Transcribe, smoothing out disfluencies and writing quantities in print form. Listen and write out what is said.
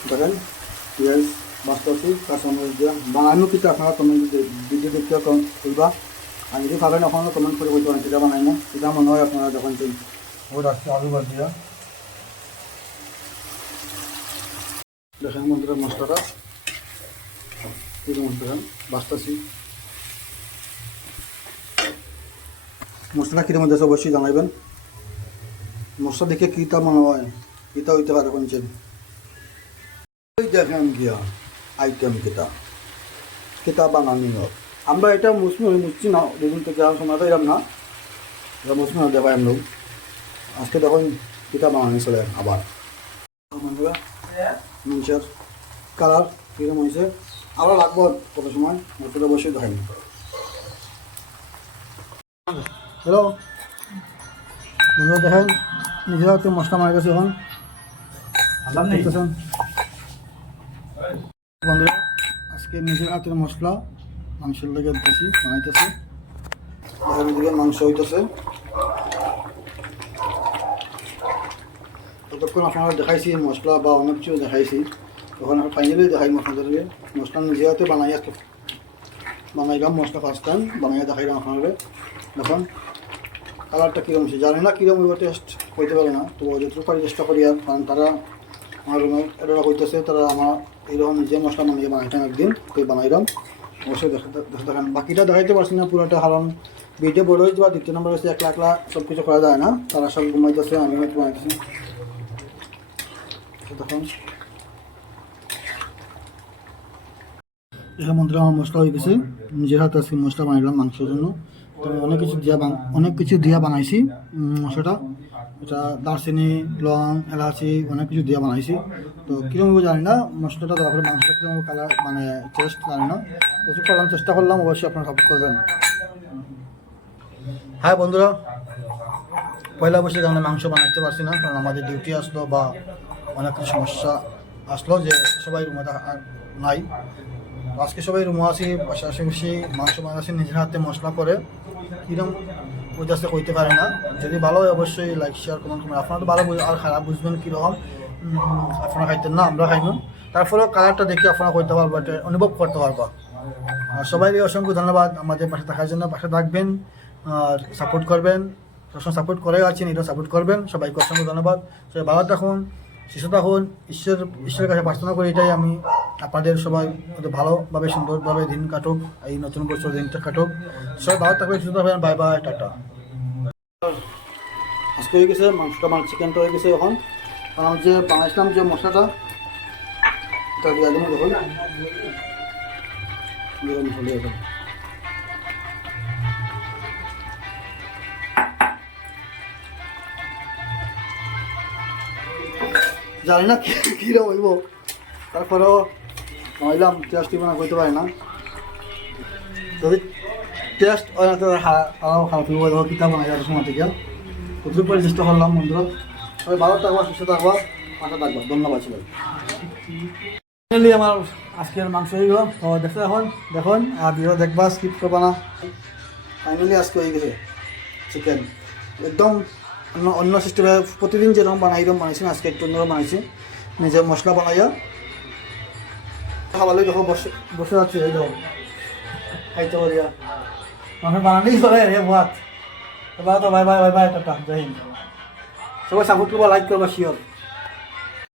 দেখেন পেঁয়াজ বাঁচতেছি কাঁচামরিচ দিয়ে বানানো কিন্তু আপনারা কমেন্ট ভিডিও দেখতে করবা আর যদি খাবেন ওখানে কমেন্ট করে বলতে পারেন সেটা বানাই না সেটা মনে হয় আপনারা যখন ওই রাখছি আলু ভাজিয়া দেখেন বন্ধুরা মশলাটা দেখেন বাঁচতেছি মশলা কিরম মধ্যে অবশ্যই জানাইবেন মশলা দেখে কীটা মনে হয় কীটা হইতে পারে কোনছেন দেখেন গিয়া আইটেম কেতা বানানি হোক আমরা এটা মুসছি না দুদিন থেকে সময় তো এরম না এটা মুসমি না দেখাই আমরা আজকে দেখুন কেতা বানানি চলে আবার বন্ধুরা মানুষের কালার কীরকম হয়েছে আরও লাগবো কত সময় মশলা অবশ্যই দেখাই হ্যালো বন্ধুরা দেখেন নিজেরা তো মশলা মারা গেছে এখন দেখতেছেন বন্ধুরা আজকে নিজের হাতের মশলা মাংসের লেগে দিতেছি বানাইতেছে দিকে মাংস হইতেছে ততক্ষণ আপনারা দেখাইছি মশলা বা অনেক কিছু দেখাইছি তখন ফাইনালি দেখাই মশলাদেরকে মশলা নিজে হাতে বানাই আজকে বানাইলাম মশলা ফার্স্ট টাইম বানাইয়া দেখাইলাম আপনাদের দেখুন কালারটা কীরকম হচ্ছে জানি না কীরকম ওইবার টেস্ট হইতে পারে না তো যতটুকু পারি চেষ্টা করি আর কারণ তারা আমার এটা হইতেছে তারা আমার এইরকম নিজে মশলা বানিয়ে বানাইতাম একদিন তো বানাইলাম অবশ্যই দেখেন বাকিটা দেখাইতে পারছি না পুরোটা হারাম ভিডিও বড় হয়েছে বা দ্বিতীয় নম্বর হচ্ছে একলা একলা সব কিছু করা যায় না তারা সব ঘুমাইতেছে আমি একটু বানাইতেছি তখন এটা মন্ত্রে আমার মশলা হয়ে গেছে নিজের হাতে আজকে মশলা বানাইলাম মাংসের জন্য তো অনেক কিছু দিয়া বানাইছি মশলাটা এটা দারচিনি লং এলাচি অনেক কিছু দিয়ে বানাইছি তো কীরকম জানি না মশলাটা দেওয়া করে মাংসটা কীরকম কালার মানে টেস্ট জানি না কিছু করলাম চেষ্টা করলাম অবশ্যই আপনারা সাপোর্ট করবেন হ্যাঁ বন্ধুরা পয়লা বসে কারণে মাংস বানাইতে পারছি না কারণ আমাদের ডিউটি আসলো বা অনেক কিছু সমস্যা আসলো যে সবাই রুমে নাই আজকে সবাই রুমে আসি পাশাপাশি মাংস বানাচ্ছি নিজের হাতে মশলা করে কীরকম ওই চাষে কইতে পারে না যদি ভালো হয় অবশ্যই লাইক শেয়ার কমেন্ট করবেন আপনারা তো ভালো আর খারাপ বুঝবেন কীরকম আপনারা খাইতেন না আমরা খাইবেন তারপরেও কালারটা দেখে আপনারা করতে পারবো এটা অনুভব করতে পারবো আর সবাইকে অসংখ্য ধন্যবাদ আমাদের পাশে থাকার জন্য পাশে থাকবেন আর সাপোর্ট করবেন সবসময় সাপোর্ট করে আছেন এটা সাপোর্ট করবেন সবাইকে অসংখ্য ধন্যবাদ সবাই ভালো থাকুন সুস্থ থাকুন ঈশ্বরের কাছে প্রার্থনা করি এটাই আমি আপনাদের সবাই ভালোভাবে সুন্দরভাবে দিন কাটুক এই নতুন বছর দিনটা কাটুক সবাই ভালো থাকবেন সুস্থ থাকবেন বাই বাই টাটা আজকে হয়ে গেছে মাংসটা চিকেনটা হয়ে গেছে এখন কারণ যে বানাইছিলাম যে মশলাটা এটা দিয়ে দিন দেখুন জানি না কীরকম হইব তারপরেও নইলাম টেস্ট মানে করতে পারি না যদি টেস্ট হয় না তাহলে খারাপ হইব কিতাব বানাই যাওয়ার সময় থেকে কতটুকু পরে চেষ্টা করলাম বন্ধুরা সবাই ভালো থাকবা সুস্থ থাকবা পাশে থাকবা ধন্যবাদ সবাই ফাইনালি আমার আজকের মাংস হয়ে গেল তো দেখতে দেখুন আর ভিডিও দেখবা স্কিপ করবা না ফাইনালি আজকে হয়ে গেছে চিকেন একদম অন্য সিস্টেমে প্রতিদিন যেরকম বানাইছি আজকে একটু অন্যরকম বানাইছি নিজের মশলা বানাইয়া খাবারই যখন বসে যাচ্ছে এই দেখো খাইতে পারিয়া মাংস বানালেই চলে রে ভাত এবার তো বাই বাই টাটা জয় হিন্দ সবাই সাপোর্ট করবা লাইক করবা শিওর